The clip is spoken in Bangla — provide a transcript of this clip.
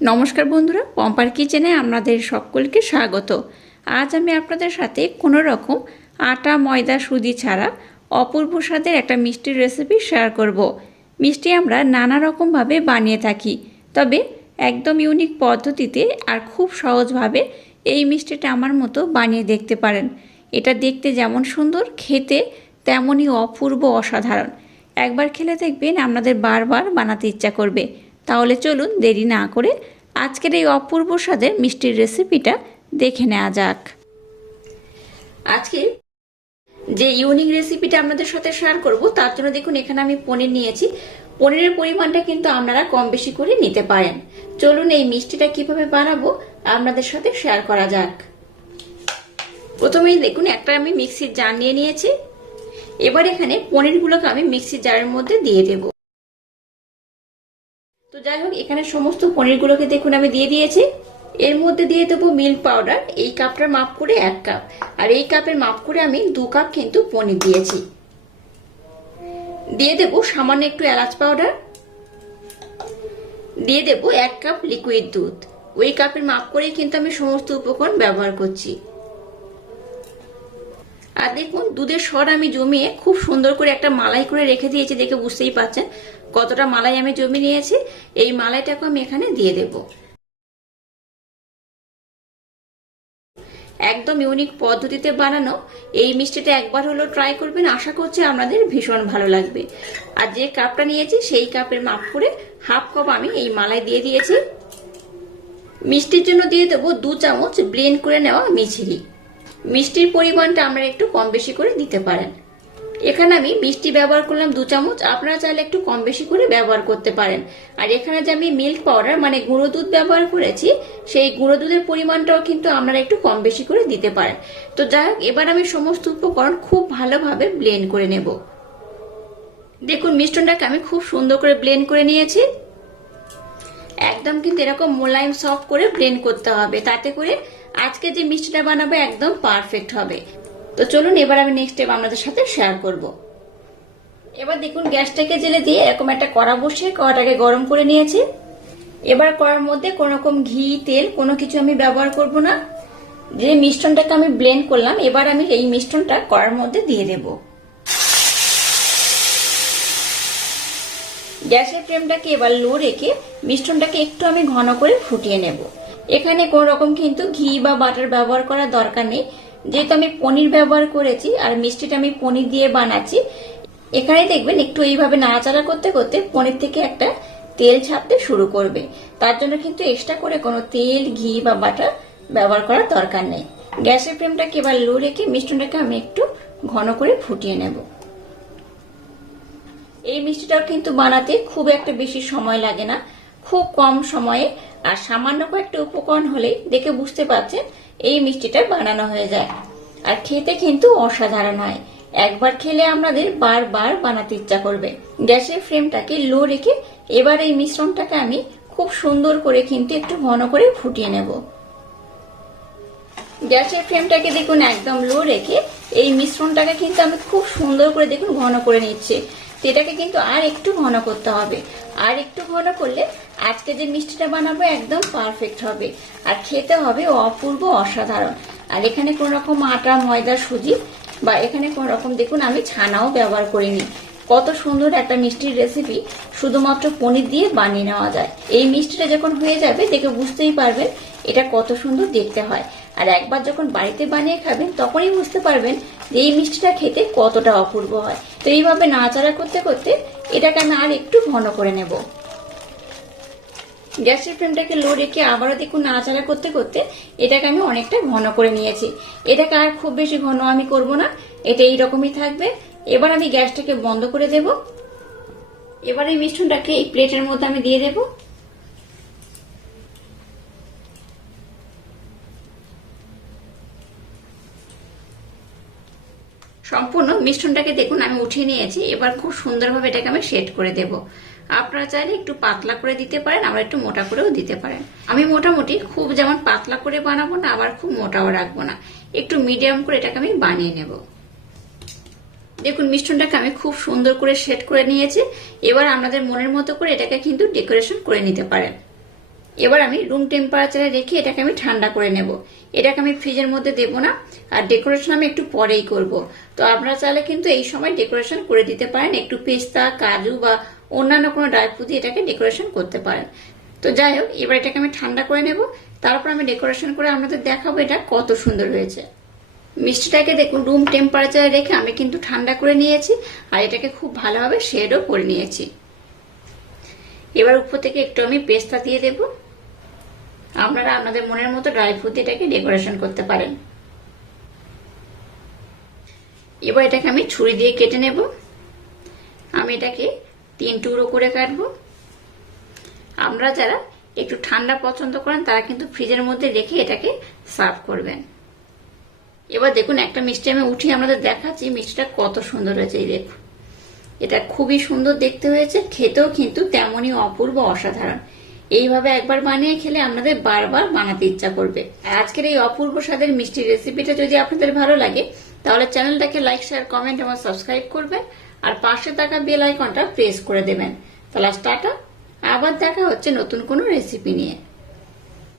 নমস্কার বন্ধুরা, পম্পার কিচেনে আপনাদের সকলকে স্বাগত। আজ আমি আপনাদের সাথে কোনো রকম আটা ময়দা সুজি ছাড়া অপূর্ব স্বাদের একটা মিষ্টির রেসিপি শেয়ার করব। মিষ্টি আমরা নানা রকমভাবে বানিয়ে থাকি, তবে একদম ইউনিক পদ্ধতিতে আর খুব সহজভাবে এই মিষ্টিটা আমার মতো বানিয়ে দেখতে পারেন। এটা দেখতে যেমন সুন্দর, খেতে তেমনই অপূর্ব অসাধারণ। একবার খেলে দেখবেন আপনাদের বারবার বানাতে ইচ্ছা করবে। তাহলে চলুন দেরি না করে আজকের এই অপূর্ব স্বাদের মিষ্টির রেসিপিটা দেখে নেওয়া যাক। আজকে যে ইউনিক রেসিপিটা আপনাদের সাথে শেয়ার করব তার জন্য দেখুন এখানে আমি পনির নিয়েছি। পনিরের পরিমাণটা কিন্তু আপনারা কম বেশি করে নিতে পারেন। চলুন এই মিষ্টিটা কিভাবে বানাবো আপনাদের সাথে শেয়ার করা যাক। প্রথমেই দেখুন একটা আমি মিক্সির জার নিয়ে নিয়েছি। এবার এখানে পনিরগুলোকে আমি মিক্সির জারের মধ্যে দিয়ে দেব। তো যাই হোক, এখানে সমস্ত পনিরগুলোকে দেখুন আমি দিয়ে দিয়েছি। এর মধ্যে দিয়ে দেবো মিল্ক পাউডার। এই কাপটার মাপ করে 1 কাপ, আর এই কাপের মাপ করে আমি 2 কাপ কিন্তু পনির দিয়েছি। দিয়ে দেবো সামান্য একটু এলাচ পাউডার। দিয়ে দেবো 1 কাপ লিকুইড দুধ। ওই কাপের মাপ করেই কিন্তু আমি সমস্ত উপকরণ ব্যবহার করছি। আর দেখুন দুধের স্বর আমি জমিয়ে খুব সুন্দর করে একটা মালাই করে রেখে দিয়েছি। দেখে বুঝতেই পারছেন কতটা মালাই আমি জমিয়ে নিয়েছি। এই মালাইটাকে আমি এখানে দিয়ে দেব। একদম ইউনিক পদ্ধতিতে বানানো এই মিষ্টিটা একবার হলো ট্রাই করবেন, আশা করছি আপনাদের ভীষণ ভালো লাগবে। আর যে কাপটা নিয়েছি সেই কাপের মাপ করে 1/2 কাপ আমি এই মালাই দিয়ে দিয়েছি। মিষ্টির জন্য দিয়ে দেবো 2 চামচ ব্লেন্ড করে নেওয়া মিছরি। মিষ্টির পরিমাণটা আমরা একটু কম বেশি করে দিতে পারেন। এখানে আমি মিষ্টি ব্যবহার করলাম 2 চামচ, আপনারা চাইলে একটু কম বেশি করে ব্যবহার করতে পারেন। আর এখানে যে আমি মিল্ক পাউডার মানে গুঁড়ো দুধ ব্যবহার করেছি, সেই গুঁড়ো দুধের পরিমাণটাও কিন্তু আপনারা একটু কম বেশি করে দিতে পারেন। তো যাই হোক, এবার আমি সমস্ত উপকরণ খুব ভালোভাবে ব্লেন্ড করে নেব। দেখুন মিশ্রণটাকে আমি খুব সুন্দর করে ব্লেন্ড করে নিয়েছি। একদম কিন্তু এরকম মোলায়েম সফট করে ব্লেন্ড করতে হবে, তাতে করে আজকে যে মিষ্টিটা বানাবো একদম পারফেক্ট হবে। তো চলুন এবার আমি নেক্সট স্টেপ আপনাদের সাথে শেয়ার করব। এবার দেখুন গ্যাসটাকে জেলে দিয়ে এরকম একটা কড়া বসিয়ে কড়াটাকে গরম করে নিয়েছি। এবার কড়ার মধ্যে কোনো রকম ঘি তেল কোনো কিছু আমি ব্যবহার করব না। যে মিশ্রণটাকে আমি ব্লেন্ড করলাম, এবার আমি এই মিশ্রণটা কড়ার মধ্যে দিয়ে দেব। গ্যাসের ফ্লেমটাকে এবার লো রেখে মিশ্রণটাকে একটু আমি ঘন করে ফুটিয়ে নেব। এখানে কোন রকম কিন্তু ঘি বা বাটার ব্যবহার করার দরকার নেই, যেহেতু আমি পনির ব্যবহার করেছি আর মিষ্টিটা আমি পনির দিয়ে বানাচ্ছি। এখানে দেখবেন একটু এইভাবে নাড়াচাড়া করতে করতে পনির থেকে একটা তেল ছাড়তে শুরু করবে। তার জন্য কিন্তু এক্সট্রা করে কোনো তেল ঘি বা বাটার ব্যবহার করার দরকার নেই। গ্যাসের ফ্লেমটাকে এবার লো রেখে মিশ্রণটাকে আমি একটু ঘন করে ফুটিয়ে নেব। এই মিষ্টিটাও কিন্তু বানাতে খুব একটা বেশি সময় লাগে না, খুব কম সময়ে আর সামান্য কয়েকটা উপকরণ হলেই দেখে বুঝতে পারছেন এই মিষ্টিটা বানানো হয়ে যায়। আর খেতে কিন্তু অসাধারণ হয়। একবার খেলে আপনাদের বারবার বানাতে ইচ্ছা করবে। গ্যাসের ফ্লেমটাকে লো রেখে এবার এই মিশ্রণটাকে আমি খুব সুন্দর করে কিন্তু একটু ঘন করে ফুটিয়ে নেব। গ্যাসের ফ্লেমটাকে দেখুন একদম লো রেখে এই মিশ্রণটাকে কিন্তু আমি খুব সুন্দর করে দেখুন ঘন করে নিচ্ছি। এটাকে কিন্তু আর একটু ঘন করতে হবে। আর একটু ঘন করলে আজকে যে মিষ্টিটা বানাবো একদম পারফেক্ট হবে আর খেতে হবে অপূর্ব অসাধারণ। আর এখানে কোন রকম আটা ময়দা সুজি বা এখানে কোন রকম দেখুন আমি ছানাও ব্যবহার করিনি। কত সুন্দর একটা মিষ্টির রেসিপি শুধুমাত্র পনির দিয়ে বানিয়ে নেওয়া যায়। এই মিষ্টিটা যখন হয়ে যাবে দেখে বুঝতেই পারবেন এটা কত সুন্দর দেখতে হয়। আর একবার যখন বাড়িতে বানিয়ে খাবেন তখনই বুঝতে পারবেন যে এই মিষ্টিটা খেতে কতটা অপূর্ব হয়। তো এইভাবে নাড়াচাড়া করতে করতে এটাকে আমি আর একটু ঘন করে নেব। গ্যাসের ফ্লেমটাকে লো রেখে আবারও দেখুন নাড়াচাড়া করতে করতে এটাকে আমি অনেকটা ঘন করে নিয়েছি। এটাকে আর খুব বেশি ঘন আমি করব না, এটা এইরকমই থাকবে। এবার আমি গ্যাসটাকে বন্ধ করে দেব। এবার এই মিশ্রণটাকে এই প্লেটের মধ্যে আমি দিয়ে দেব। সম্পূর্ণ মিশ্রণটাকে দেখুন আমি উঠিয়ে নিয়েছি। এবার খুব সুন্দরভাবে এটাকে আমি সেট করে দেব। আপনারা চাইলে একটু পাতলা করে দিতে পারেন, আবার একটু মোটা করেও দিতে পারেন। আমি মোটামুটি খুব যেমন পাতলা করে বানাবো না, আবার খুব মোটাও রাখবো না, একটু মিডিয়াম করে এটাকে আমি বানিয়ে নেব। দেখুন মিশ্রণটাকে আমি খুব সুন্দর করে সেট করে নিয়েছি। এবার আপনাদের মনের মতো করে এটাকে কিন্তু ডেকোরেশন করে নিতে পারেন। এবার আমি রুম টেম্পারেচারে রেখে এটাকে আমি ঠান্ডা করে নেব। এটাকে আমি ফ্রিজের মধ্যে দেব না, আর ডেকোরেশন আমি একটু পরেই করব। তো আপনারা চাইলে কিন্তু এই সময় ডেকোরেশন করে দিতে পারেন, একটু পেস্তা, কাজু বা অন্যান্য কোনো ড্রাই ফ্রুট দিয়ে এটাকে ডেকোরেশন করতে পারেন। তো যাই হোক, এবার এটাকে আমি ঠান্ডা করে নেব, তারপর আমি ডেকোরেশন করে আপনাদের দেখাবো এটা কত সুন্দর হয়েছে। মিষ্টিটাকে দেখুন রুম টেম্পারেচারে রেখে আমি কিন্তু ঠান্ডা করে নিয়েছি, আর এটাকে খুব ভালোভাবে শেডও করে নিয়েছি। এবার উপর থেকে একটু আমি পেস্তা দিয়ে দেব। আপনারা আপনাদের মনের মতো ড্রাই ফ্রুট দিয়ে এটাকে ডেকোরেশন করতে পারেন। এবার এটাকে আমি ছুরি দিয়ে কেটে নেব। আমি এটাকে 3 টুকরো করে কাটবো। আপনারা যারা একটু ঠান্ডা পছন্দ করেন তারা কিন্তু ফ্রিজের মধ্যে রেখে এটাকে সার্ভ করবেন। এবার দেখুন একটা মিষ্টি আমি উঠিয়ে আপনাদের দেখাচ্ছি, মিষ্টিটা কত সুন্দর হয়েছে। এই দেখুন, এটা খুবই সুন্দর দেখতে হয়েছে, খেতেও কিন্তু তেমনই অপূর্ব, অসাধারণ। এইভাবে একবার বানিয়ে খেলে আপনাদের বারবার বানাতে ইচ্ছা করবে। আজকের এই অপূর্ব স্বাদের মিষ্টি রেসিপিটা যদি আপনাদের ভালো লাগে তাহলে চ্যানেলটাকে লাইক, শেয়ার, কমেন্ট এবং সাবস্ক্রাইব করবেন, আর পাশে থাকা বেল আইকনটা প্রেস করে দেবেন। তাহলে টাটা, আবার দেখা হচ্ছে নতুন কোনো রেসিপি নিয়ে।